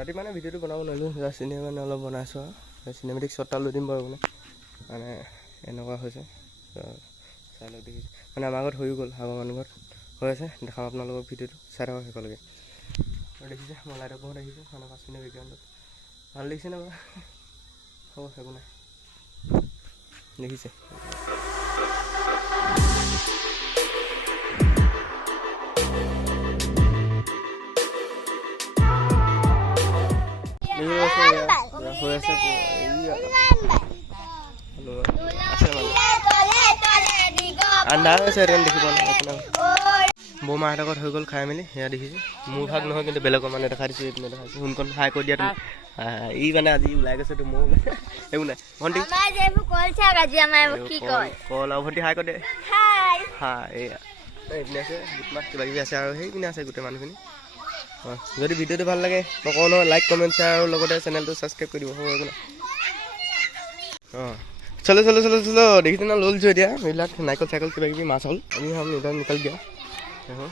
ৰাতি মানে ভিডিঅ'টো বনাব নোৱাৰিলোঁ, জাষ্ট চিনেমা মানে অলপ বনাইছোঁ আৰু চিনেমেটিক শ্বট এটা লৈ দিম বাৰু মানে এনেকুৱা হৈছে চাই লওক দেখিছোঁ মানে আমাৰ ঘৰত হৈ গ'ল, আগৰ মানুহ ঘৰত হৈ আছে। দেখাম আপোনালোকক ভিডিঅ'টো চাই থাকক শেষলৈকে। আৰু দেখিছে মই লাইটৰ পোহৰত দেখিছোঁ মানে 5 মিনিট বেকগ্ৰাউণ্ডত ভাল দেখিছে নে বাৰু? হ'ব একো নাই, দেখিছে হৈ আছে আন্ধাৰ হৈছে দেখি পোৱা নাই আপোনাৰ বৌমাহঁতৰ ঘৰত হৈ গ'ল খাই মেলি। সেয়া দেখিছোঁ মোৰ ভাগ নহয় কিন্তু বেলেগৰ মানে দেখাই দিছোঁ, এইপিনে দেখাইছোঁ সোনকণ হাই কৰি দিয়া তুমি। ই মানে আজি ওলাই গৈছে তো মোৰ একো নাই ভণ্টি কল আৰু ভণ্টি হাই কৰি দে। এয়া এইপিনে আছে বুট মাছ কিবা কিবি আছে আৰু সেইপিনে আছে গোটেই মানুহখিনি। যদি ভিডিঅ'টো ভাল লাগে মই কওঁ নহয় লাইক কমেণ্ট শ্বেয়াৰ আৰু লগতে চেনেলটো ছাবস্ক্ৰাইব কৰি দিব। হ'ব একো নাই। চলো দেখিছে না ললছো এতিয়া এইবিলাক नाइकल साइकिल किबा किबी मास हल। अभी हम इधर निकल गया, देखो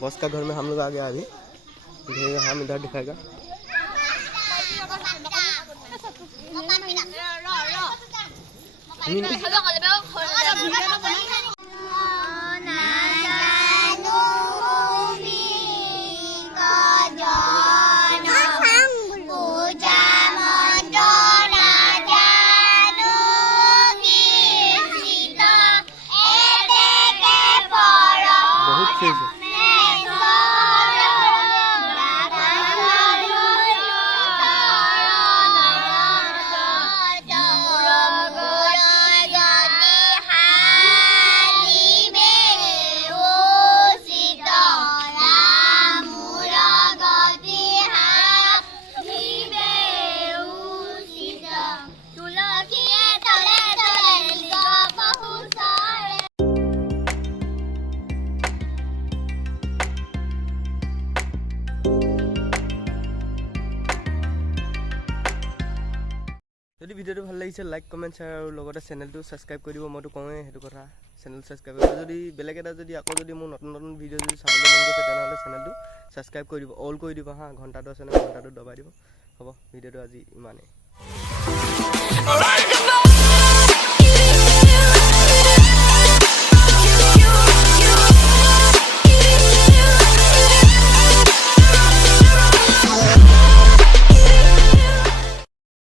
बॉस का घर में हम लोग आ गया। अभी हम इधर दिखाएगा। যদি ভিডিঅ'টো ভাল লাগিছে লাইক কমেণ্ট শ্বেয়াৰ আৰু লগতে চেনেলটো ছাবস্ক্ৰাইব কৰি দিব। মইতো কওঁৱেই সেইটো কথা, চেনেল ছাবস্ক্ৰাইব কৰিব। যদি বেলেগ এটা যদি আকৌ যদি মোৰ নতুন ভিডিঅ' যদি চাবলৈ মন গৈছে তেনেহ'লে চেনেলটো ছাবস্ক্ৰাইব কৰি দিব, অল কৰি দিব। ঘণ্টাটো আছে নহয় ঘণ্টাটো দবাই দিব। হ'ব ভিডিঅ'টো আজি ইমানেই।